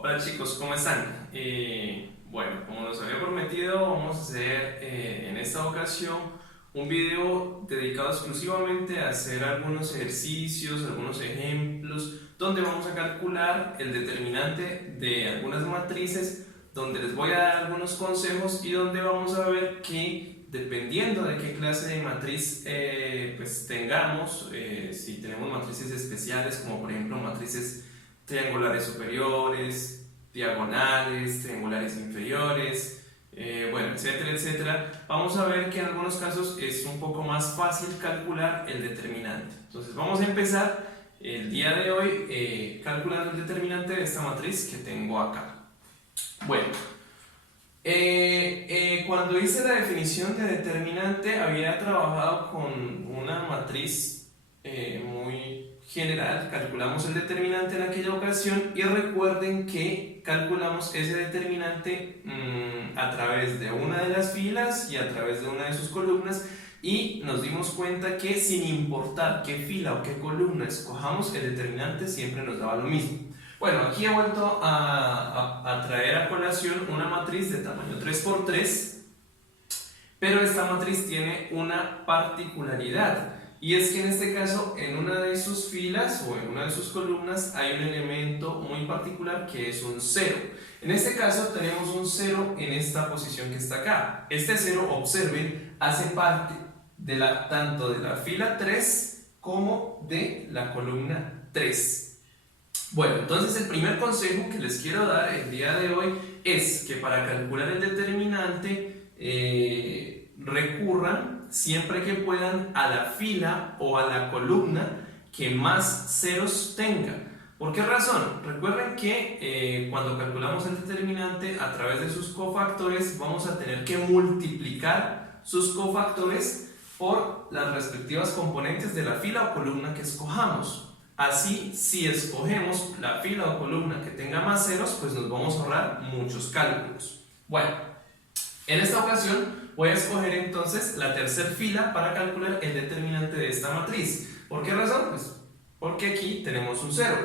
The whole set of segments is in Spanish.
Hola chicos, ¿cómo están? Bueno, como nos había prometido, vamos a hacer en esta ocasión un video dedicado exclusivamente a hacer algunos ejercicios, algunos ejemplos, donde vamos a calcular el determinante de algunas matrices, donde les voy a dar algunos consejos y donde vamos a ver que dependiendo de qué clase de matriz pues tengamos, si tenemos matrices especiales como por ejemplo matrices triangulares superiores, diagonales, triangulares inferiores, bueno, etcétera, etcétera, vamos a ver que en algunos casos es un poco más fácil calcular el determinante. Entonces vamos a empezar el día de hoy calculando el determinante de esta matriz que tengo acá. Bueno, cuando hice la definición de determinante había trabajado con una matriz muy general, calculamos el determinante en aquella ocasión y recuerden que calculamos ese determinante a través de una de las filas y a través de una de sus columnas y nos dimos cuenta que sin importar qué fila o qué columna escojamos, el determinante siempre nos daba lo mismo. Bueno, aquí he vuelto a traer a colación una matriz de tamaño 3×3, pero esta matriz tiene una particularidad y es que en este caso en una de sus filas o en una de sus columnas hay un elemento muy particular que es un 0. En este caso tenemos un 0 en esta posición que está acá. Este 0, observen, hace parte tanto de la fila 3 como de la columna 3. Bueno, entonces el primer consejo que les quiero dar el día de hoy es que para calcular el determinante recurran siempre que puedan a la fila o a la columna que más ceros tenga. ¿Por qué razón? Recuerden que cuando calculamos el determinante a través de sus cofactores vamos a tener que multiplicar sus cofactores por las respectivas componentes de la fila o columna que escojamos. Así, si escogemos la fila o columna que tenga más ceros, pues nos vamos a ahorrar muchos cálculos. Bueno, en esta ocasión voy a escoger entonces la tercera fila para calcular el determinante de esta matriz. ¿Por qué razón? Pues porque aquí tenemos un 0.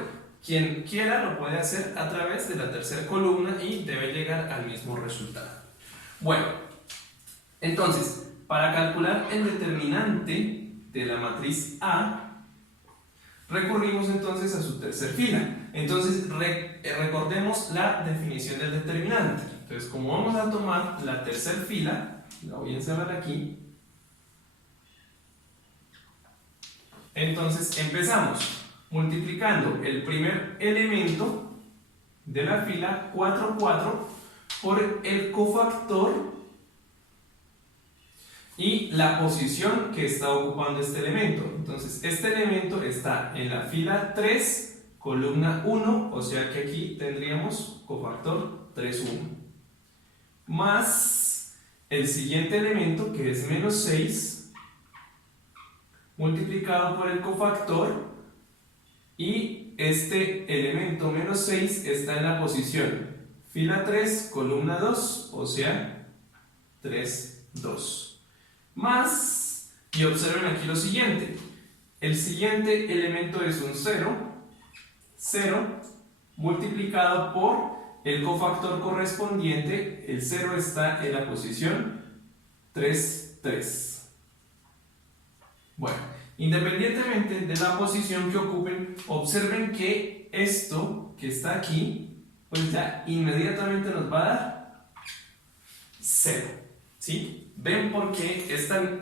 Quien quiera lo puede hacer a través de la tercera columna y debe llegar al mismo resultado. Bueno, entonces, para calcular el determinante de la matriz A, recurrimos entonces a su tercer fila. Entonces recordemos la definición del determinante. Entonces, como vamos a tomar la tercer fila, la voy a encerrar aquí. Entonces empezamos multiplicando el primer elemento de la fila 4, 4 por el cofactor y la posición que está ocupando este elemento. Entonces este elemento está en la fila 3, columna 1, o sea que aquí tendríamos cofactor 3, 1, más el siguiente elemento que es menos 6 multiplicado por el cofactor y este elemento menos 6 está en la posición fila 3, columna 2, o sea 3, 2. Más, y observen aquí lo siguiente, el siguiente elemento es un 0, 0 multiplicado por el cofactor correspondiente, el 0 está en la posición 3, 3. Bueno, independientemente de la posición que ocupen, observen que esto que está aquí, pues ya inmediatamente nos va a dar 0, ¿sí? ¿Ven por qué es tan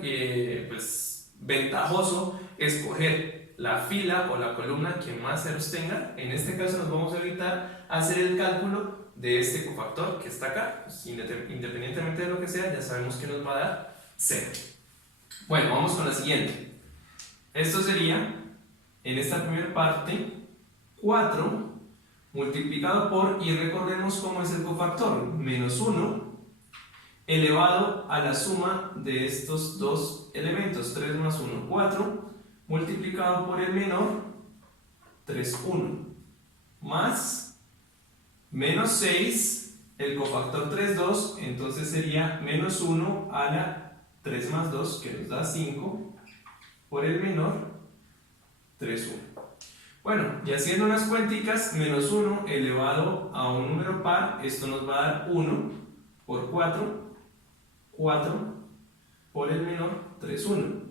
pues, ventajoso escoger la fila o la columna que más ceros tenga? En este caso nos vamos a evitar hacer el cálculo de este cofactor que está acá. Pues, independientemente de lo que sea, ya sabemos que nos va a dar 0. Bueno, vamos con la siguiente. Esto sería, en esta primera parte, 4 multiplicado por, y recordemos cómo es el cofactor, menos 1 elevado a la suma de estos dos elementos, 3 más 1, 4, multiplicado por el menor, 3, 1, más menos 6, el cofactor 3, 2, entonces sería menos 1 a la 3 más 2, que nos da 5, por el menor, 3, 1. Bueno, y haciendo unas cuenticas, menos 1 elevado a un número par, esto nos va a dar 1 por 4, 4 por el menor, 3, 1.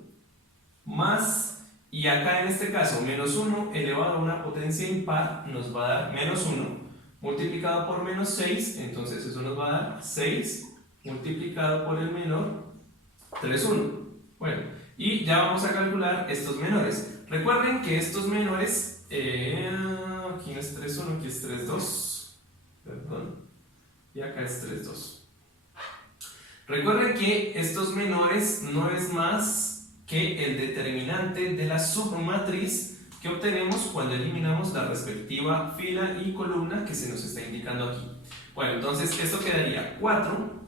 Más, y acá en este caso, menos 1 elevado a una potencia impar nos va a dar menos 1 multiplicado por menos 6, entonces eso nos va a dar 6 multiplicado por el menor, 3, 1. Bueno, y ya vamos a calcular estos menores. Recuerden que estos menores, aquí no es 3, 1, aquí es 3, 2, perdón, y acá es 3, 2. Recuerden que estos menores no es más que el determinante de la submatriz que obtenemos cuando eliminamos la respectiva fila y columna que se nos está indicando aquí. Bueno, entonces esto quedaría 4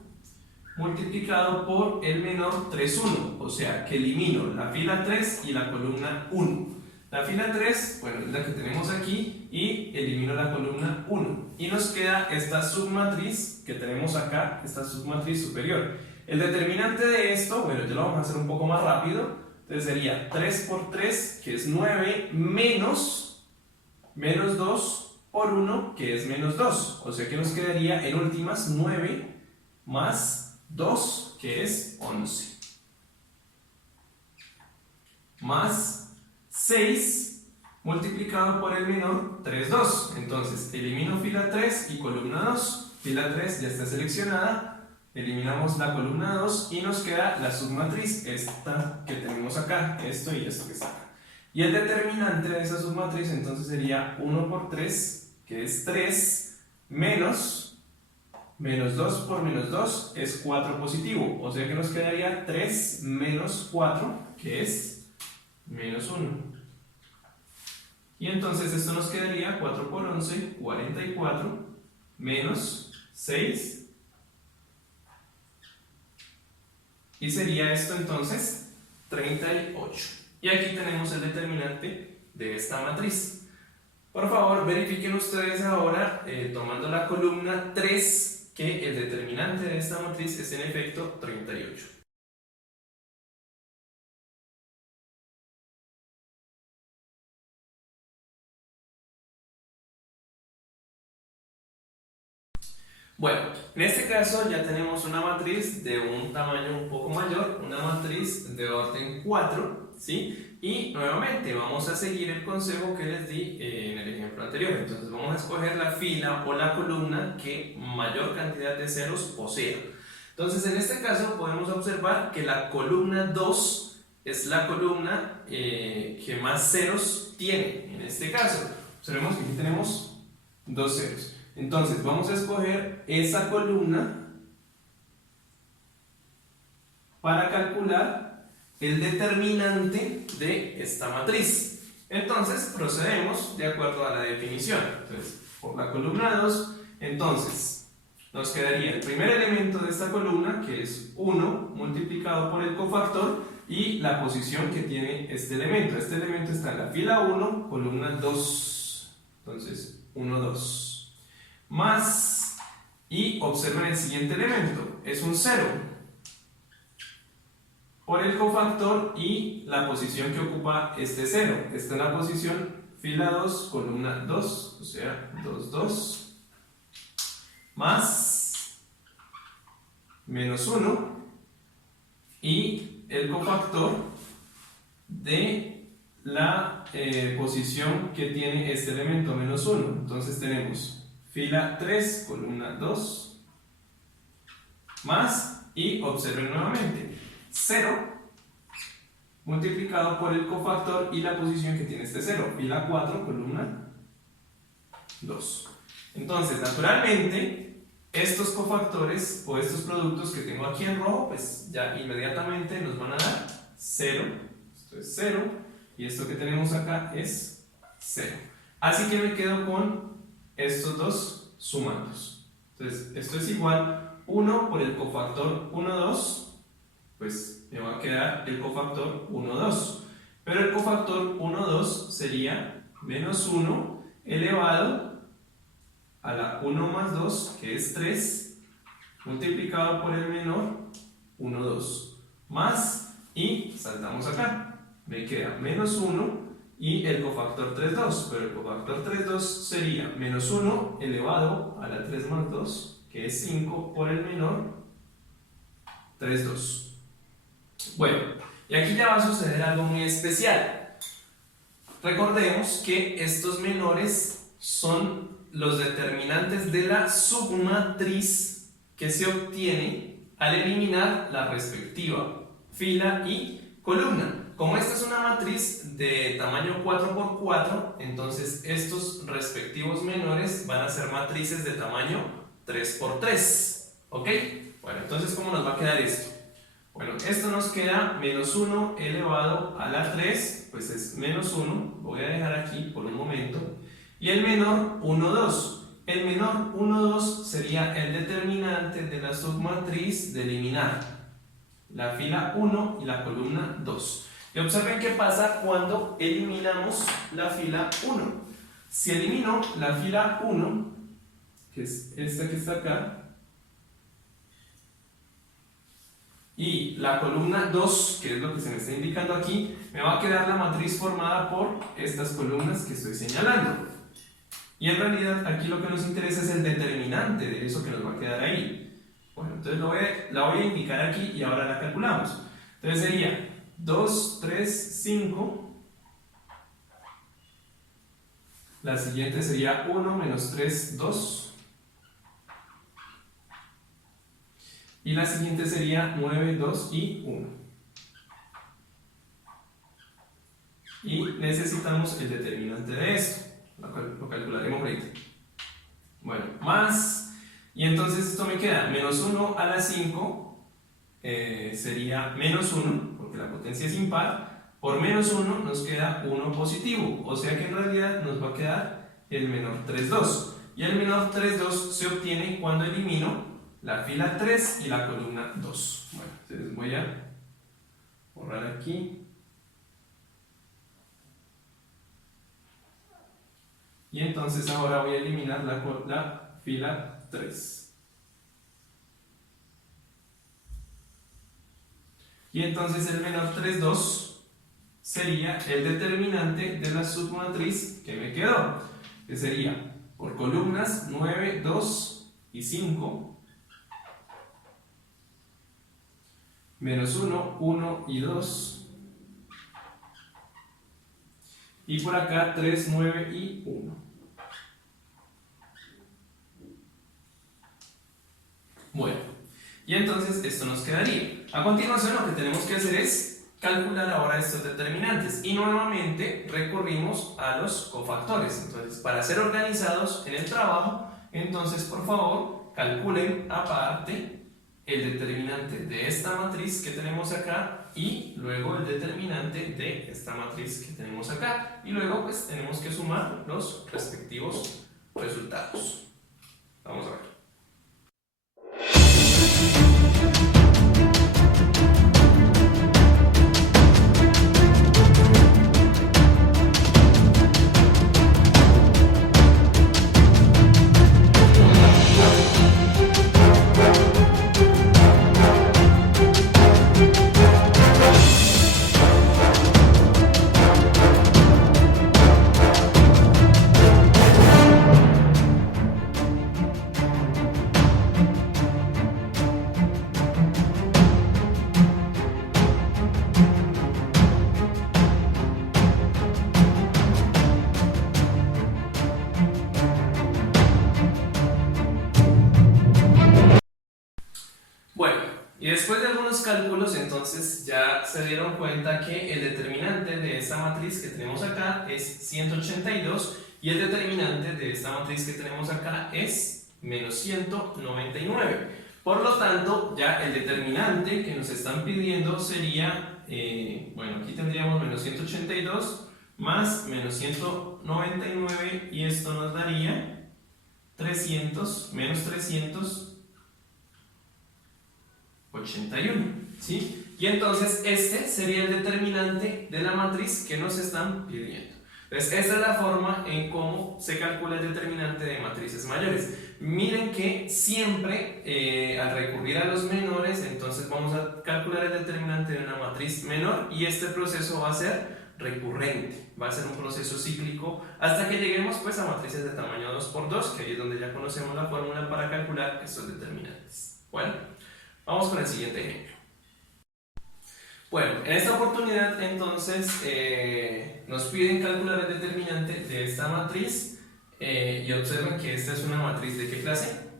multiplicado por el menor 3, 1, o sea que elimino la fila 3 y la columna 1. La fila 3, bueno, es la que tenemos aquí, y elimino la columna 1. Y nos queda esta submatriz que tenemos acá, esta submatriz superior. El determinante de esto, bueno, ya lo vamos a hacer un poco más rápido. Entonces sería 3 por 3, que es 9, menos 2 por 1, que es menos 2. O sea que nos quedaría en últimas 9 más 2, que es 11. Más 6 multiplicado por el menor, 3, 2. Entonces elimino fila 3 y columna 2. Fila 3 ya está seleccionada. Eliminamos la columna 2 y nos queda la submatriz, esta que tenemos acá, esto y esto que está acá. Y el determinante de esa submatriz entonces sería 1 por 3, que es 3, menos 2 por menos 2 es 4 positivo. O sea que nos quedaría 3 menos 4, que es menos 1. Y entonces esto nos quedaría 4 por 11, 44, menos 6. Y sería esto entonces 38. Y aquí tenemos el determinante de esta matriz. Por favor, verifiquen ustedes ahora, tomando la columna 3, que el determinante de esta matriz es en efecto 38. Bueno, en este caso ya tenemos una matriz de un tamaño un poco mayor, una matriz de orden 4, ¿sí? Y nuevamente vamos a seguir el consejo que les di en el ejemplo anterior. Entonces vamos a escoger la fila o la columna que mayor cantidad de ceros posea. Entonces en este caso podemos observar que la columna 2 es la columna que más ceros tiene. En este caso, observemos que aquí tenemos 2 ceros. Entonces vamos a escoger esa columna para calcular el determinante de esta matriz. Entonces procedemos de acuerdo a la definición. Entonces, por la columna 2, entonces nos quedaría el primer elemento de esta columna, que es 1 multiplicado por el cofactor y la posición que tiene este elemento. Este elemento está en la fila 1, columna 2. Entonces 1, 2. Más, y observen el siguiente elemento, es un 0 por el cofactor y la posición que ocupa este 0. Está en la posición fila 2, columna 2, o sea, 2, 2, más, menos 1, y el cofactor de la posición que tiene este elemento, menos 1. Entonces tenemos fila 3, columna 2, más, y observen nuevamente, 0 multiplicado por el cofactor y la posición que tiene este 0, fila 4, columna 2. Entonces, naturalmente, estos cofactores o estos productos que tengo aquí en rojo, pues ya inmediatamente nos van a dar 0, esto es 0, y esto que tenemos acá es 0. Así que me quedo con estos dos sumandos. Entonces, esto es igual 1 por el cofactor 1, 2, pues me va a quedar el cofactor 1, 2. Pero el cofactor 1, 2 sería menos 1 elevado a la 1 más 2, que es 3, multiplicado por el menor 1, 2. Más, y saltamos acá. Me queda menos 1 y el cofactor 3, 2, pero el cofactor 3, 2 sería menos 1 elevado a la 3 más 2, que es 5, por el menor 3, 2. Bueno, y aquí ya va a suceder algo muy especial. Recordemos que estos menores son los determinantes de la submatriz que se obtiene al eliminar la respectiva fila y columna. Como esta es una matriz de tamaño 4×4, entonces estos respectivos menores van a ser matrices de tamaño 3×3. ¿Ok? Bueno, entonces ¿cómo nos va a quedar esto? Bueno, esto nos queda menos 1 elevado a la 3, pues es menos 1, lo voy a dejar aquí por un momento, y el menor 1, 2. El menor 1, 2 sería el determinante de la submatriz de eliminar la fila 1 y la columna 2. Y observen qué pasa cuando eliminamos la fila 1. Si elimino la fila 1, que es esta que está acá, y la columna 2, que es lo que se me está indicando aquí, me va a quedar la matriz formada por estas columnas que estoy señalando. Y en realidad aquí lo que nos interesa es el determinante de eso que nos va a quedar ahí. Bueno, entonces la voy a indicar aquí y ahora la calculamos. Entonces sería 2, 3, 5. La siguiente sería 1 menos 3, 2. Y la siguiente sería 9, 2 y 1. Y necesitamos el determinante de esto. Lo calcularemos ahorita. Bueno, más. Y entonces esto me queda menos 1 a la 5. Sería menos 1, porque la potencia es impar. Por menos 1 nos queda 1 positivo. O sea que en realidad nos va a quedar el menor 3, 2. Y el menor 3, 2 se obtiene cuando elimino la fila 3 y la columna 2. Bueno, entonces voy a borrar aquí. Y entonces ahora voy a eliminar la fila 3. Y entonces el menor 3, 2 sería el determinante de la submatriz que me quedó, que sería por columnas 9, 2 y 5. Menos 1, 1 y 2. Y por acá 3, 9 y 1. Bueno, y entonces esto nos quedaría. A continuación lo que tenemos que hacer es calcular ahora estos determinantes. Y nuevamente recurrimos a los cofactores. Entonces, para ser organizados en el trabajo, entonces por favor calculen aparte el determinante de esta matriz que tenemos acá y luego el determinante de esta matriz que tenemos acá, y luego pues tenemos que sumar los respectivos resultados. Vamos a ver. Y después de algunos cálculos, entonces ya se dieron cuenta que el determinante de esta matriz que tenemos acá es 182 y el determinante de esta matriz que tenemos acá es menos 199. Por lo tanto, ya el determinante que nos están pidiendo sería, bueno, aquí tendríamos menos 182 más menos 199 y esto nos daría 300 menos 381, ¿sí? Y entonces este sería el determinante de la matriz que nos están pidiendo. Entonces esta es la forma en cómo se calcula el determinante de matrices mayores. Miren que siempre al recurrir a los menores, entonces vamos a calcular el determinante de una matriz menor y este proceso va a ser recurrente, va a ser un proceso cíclico hasta que lleguemos pues a matrices de tamaño 2×2, que ahí es donde ya conocemos la fórmula para calcular estos determinantes. Bueno, vamos con el siguiente ejemplo. Bueno, en esta oportunidad entonces nos piden calcular el determinante de esta matriz y observen que esta es una matriz ¿de qué clase?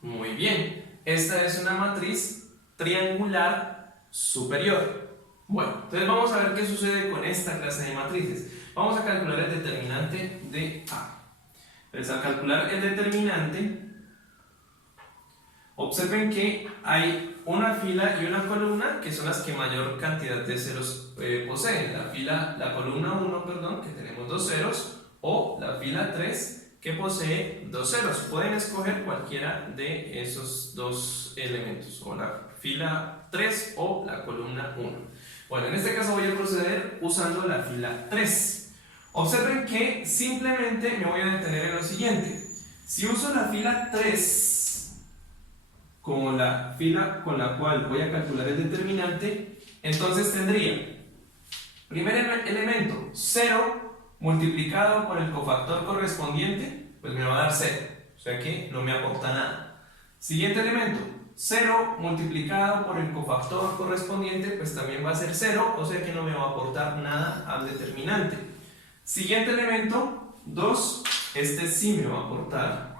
Muy bien, esta es una matriz triangular superior. Bueno, entonces vamos a ver qué sucede con esta clase de matrices. Vamos a calcular el determinante de A. Entonces al calcular el determinante, observen que hay una fila y una columna que son las que mayor cantidad de ceros poseen. La columna 1, perdón, que tenemos 2 ceros, o la fila 3 que posee 2 ceros. Pueden escoger cualquiera de esos dos elementos, o la fila 3 o la columna 1. Bueno, en este caso voy a proceder usando la fila 3. Observen que simplemente me voy a detener en lo siguiente. Si uso la fila 3 como la fila con la cual voy a calcular el determinante, entonces tendría primer elemento 0 multiplicado por el cofactor correspondiente, pues me va a dar 0, o sea que no me aporta nada. Siguiente elemento 0 multiplicado por el cofactor correspondiente, pues también va a ser 0, o sea que no me va a aportar nada al determinante. Siguiente elemento 2, este sí me va a aportar,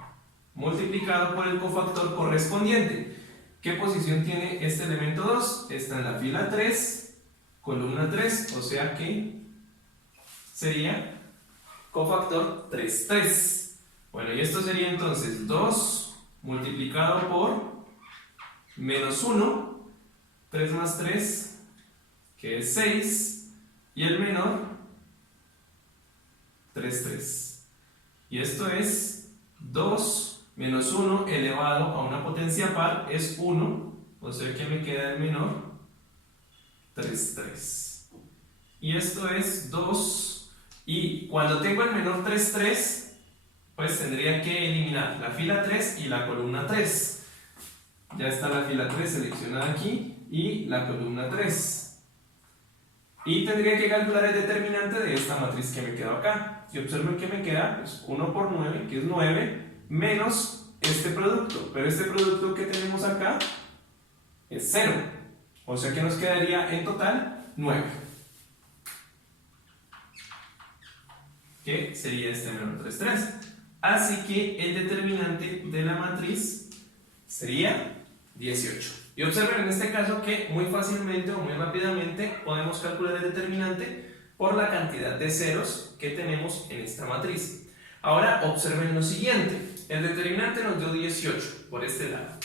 multiplicado por el cofactor correspondiente. ¿Qué posición tiene este elemento 2? Está en la fila 3, columna 3, o sea que sería cofactor 3, 3. Bueno, y esto sería entonces 2 multiplicado por menos 1, 3 más 3, que es 6, y el menor, 3, 3. Y esto es 2 menos 1 elevado a una potencia par, es 1, o sea que me queda el menor, 3, 3. Y esto es 2, y cuando tengo el menor 3, 3, pues tendría que eliminar la fila 3 y la columna 3. Ya está la fila 3 seleccionada aquí y la columna 3. Y tendría que calcular el determinante de esta matriz que me quedó acá. Y observen que me queda pues, 1 por 9, que es 9, menos este producto. Pero este producto que tenemos acá es 0. O sea que nos quedaría en total 9. Que sería este menor 3, 3. Así que el determinante de la matriz sería 18. Y observen en este caso que muy fácilmente o muy rápidamente podemos calcular el determinante por la cantidad de ceros que tenemos en esta matriz. Ahora observen lo siguiente. El determinante nos dio 18 por este lado.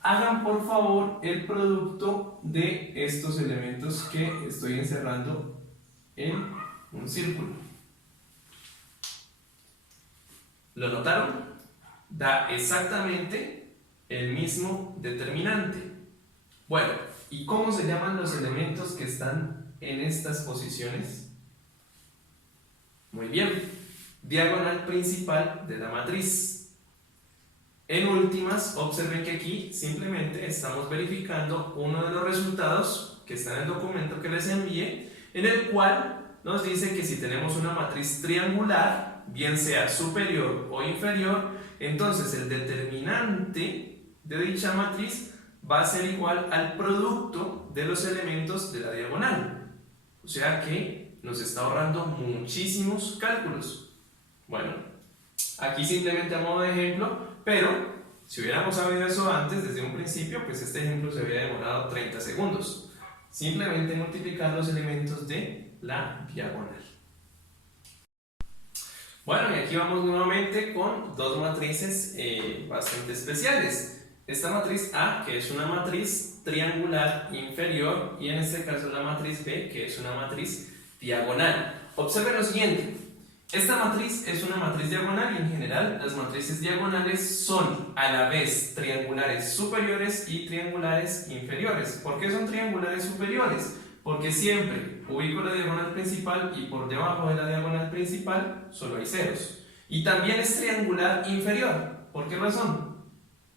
Hagan por favor el producto de estos elementos que estoy encerrando en un círculo. ¿Lo notaron? Da exactamente el mismo determinante. Bueno, ¿y cómo se llaman los elementos que están en estas posiciones? Muy bien, diagonal principal de la matriz. En últimas, observen que aquí simplemente estamos verificando uno de los resultados que está en el documento que les envié, en el cual nos dice que si tenemos una matriz triangular, bien sea superior o inferior, entonces el determinante de dicha matriz va a ser igual al producto de los elementos de la diagonal. O sea que nos está ahorrando muchísimos cálculos. Bueno, aquí simplemente a modo de ejemplo, pero si hubiéramos sabido eso antes, desde un principio, pues este ejemplo se hubiera demorado 30 segundos. Simplemente multiplicar los elementos de la diagonal. Bueno, y aquí vamos nuevamente con dos matrices bastante especiales. Esta matriz A, que es una matriz triangular inferior, y en este caso la matriz B, que es una matriz diagonal. Observen lo siguiente. Esta matriz es una matriz diagonal y en general las matrices diagonales son a la vez triangulares superiores y triangulares inferiores. ¿Por qué son triangulares superiores? Porque siempre ubico la diagonal principal y por debajo de la diagonal principal solo hay ceros. Y también es triangular inferior. ¿Por qué razón?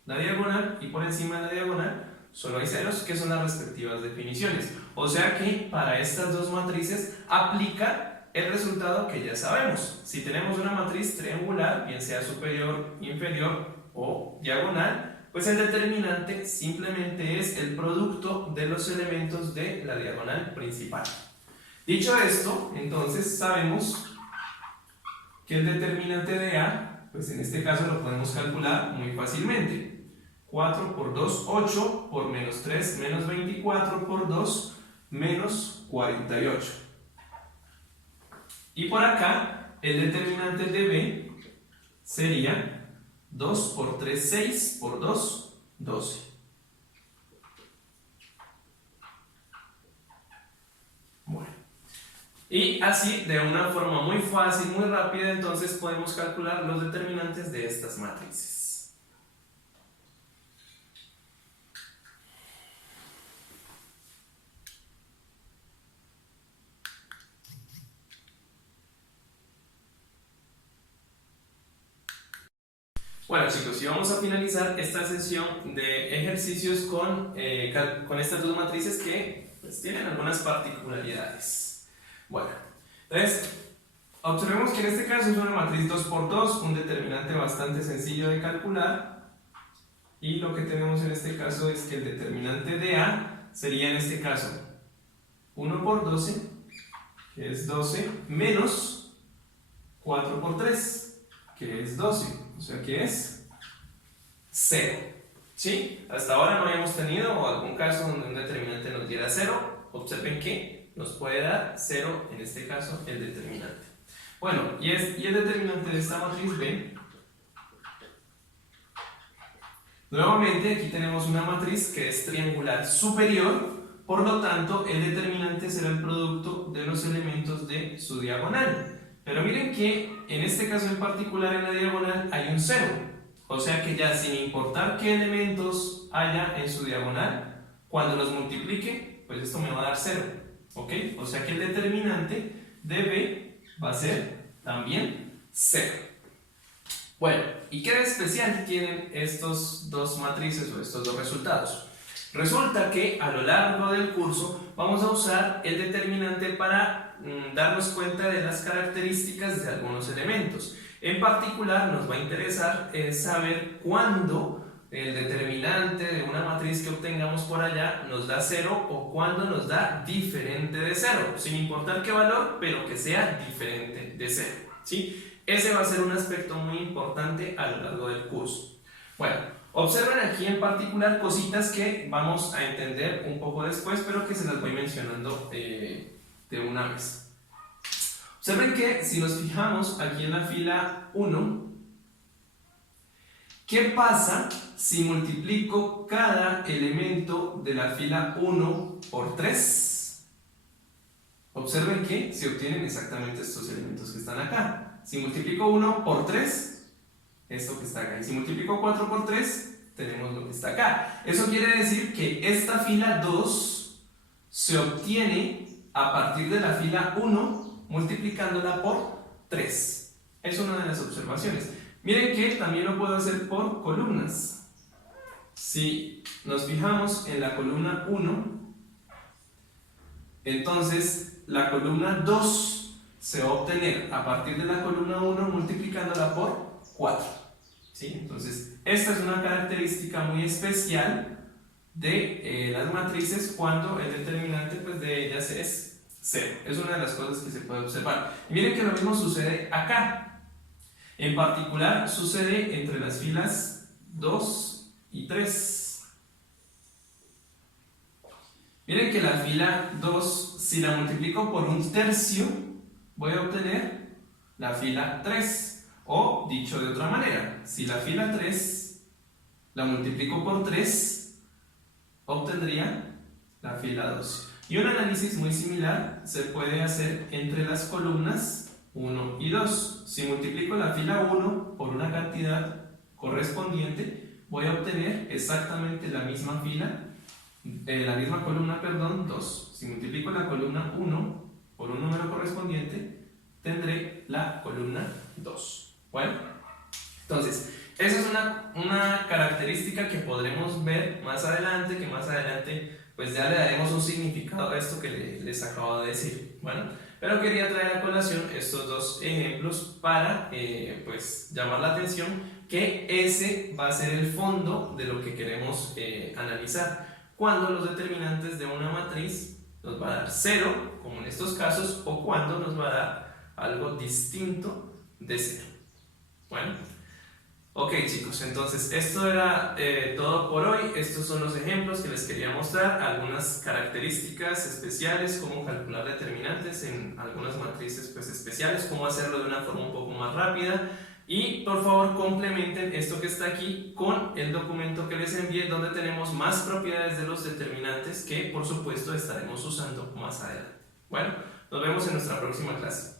La diagonal y por encima de la diagonal solo hay ceros, que son las respectivas definiciones. O sea que para estas dos matrices aplica el resultado que ya sabemos. Si tenemos una matriz triangular, bien sea superior, inferior o diagonal, pues el determinante simplemente es el producto de los elementos de la diagonal principal. Dicho esto, entonces sabemos que el determinante de A, pues en este caso lo podemos calcular muy fácilmente. 4 por 2, 8, por menos 3, menos 24, por 2, menos 48. Y por acá, el determinante de B sería 2 por 3, 6, por 2, 12. Bueno. Y así, de una forma muy fácil, muy rápida, entonces podemos calcular los determinantes de estas matrices. Bueno chicos, y vamos a finalizar esta sesión de ejercicios con estas dos matrices que pues, tienen algunas particularidades. Bueno, entonces, observemos que en este caso es una matriz 2 por 2, un determinante bastante sencillo de calcular. Y lo que tenemos en este caso es que el determinante de A sería en este caso 1 por 12, que es 12, menos 4 por 3, que es 12. O sea que es 0. ¿Sí? Hasta ahora no habíamos tenido algún caso donde un determinante nos diera 0. Observen que nos puede dar 0, en este caso, el determinante. Bueno, y el determinante de esta matriz B. Nuevamente, aquí tenemos una matriz que es triangular superior. Por lo tanto, el determinante será el producto de los elementos de su diagonal. Pero miren que en este caso en particular en la diagonal hay un 0. O sea que ya sin importar qué elementos haya en su diagonal, cuando los multiplique, pues esto me va a dar 0. ¿Ok? O sea que el determinante de B va a ser también 0. Bueno, ¿y qué de especial tienen estos dos matrices o estos dos resultados? Resulta que a lo largo del curso vamos a usar el determinante para darnos cuenta de las características de algunos elementos. En particular nos va a interesar saber cuándo el determinante de una matriz que obtengamos por allá nos da 0 o cuándo nos da diferente de 0, sin importar qué valor, pero que sea diferente de 0. ¿Sí? Ese va a ser un aspecto muy importante a lo largo del curso. Bueno, observen aquí en particular cositas que vamos a entender un poco después, pero que se las voy mencionando de una vez. Observen que si nos fijamos aquí en la fila 1, ¿qué pasa si multiplico cada elemento de la fila 1 por 3? Observen que se obtienen exactamente estos elementos que están acá. Si multiplico 1 por 3, esto que está acá. Y si multiplico 4 por 3, tenemos lo que está acá. Eso quiere decir que esta fila 2 se obtiene a partir de la fila 1 multiplicándola por 3. Es una de las observaciones. Miren que también lo puedo hacer por columnas. Si nos fijamos en la columna 1, entonces la columna 2 se va a obtener a partir de la columna 1 multiplicándola por 4. ¿Sí? Entonces, esta es una característica muy especial de las matrices cuando el determinante pues, de ellas es 0. Es una de las cosas que se puede observar. Y miren que lo mismo sucede acá. En particular, sucede entre las filas 2 y 3. Miren que la fila 2, si la multiplico por 1/3, voy a obtener la fila 3. O, dicho de otra manera, si la fila 3 la multiplico por 3, obtendría la fila 2. Y un análisis muy similar se puede hacer entre las columnas 1 y 2. Si multiplico la fila 1 por una cantidad correspondiente, voy a obtener exactamente la misma columna, 2. Si multiplico la columna 1 por un número correspondiente, tendré la columna 2. Bueno, entonces, esa es una característica que podría podremos ver más adelante, que más adelante pues ya le daremos un significado a esto que les acabo de decir. Bueno, pero quería traer a colación estos dos ejemplos para pues llamar la atención que ese va a ser el fondo de lo que queremos analizar. Cuando los determinantes de una matriz nos va a dar 0, como en estos casos, o cuando nos va a dar algo distinto de 0. Bueno, ok chicos, entonces esto era todo por hoy. Estos son los ejemplos que les quería mostrar, algunas características especiales, cómo calcular determinantes en algunas matrices pues, especiales, cómo hacerlo de una forma un poco más rápida. Y por favor complementen esto que está aquí con el documento que les envié, donde tenemos más propiedades de los determinantes que por supuesto estaremos usando más adelante. Bueno, nos vemos en nuestra próxima clase.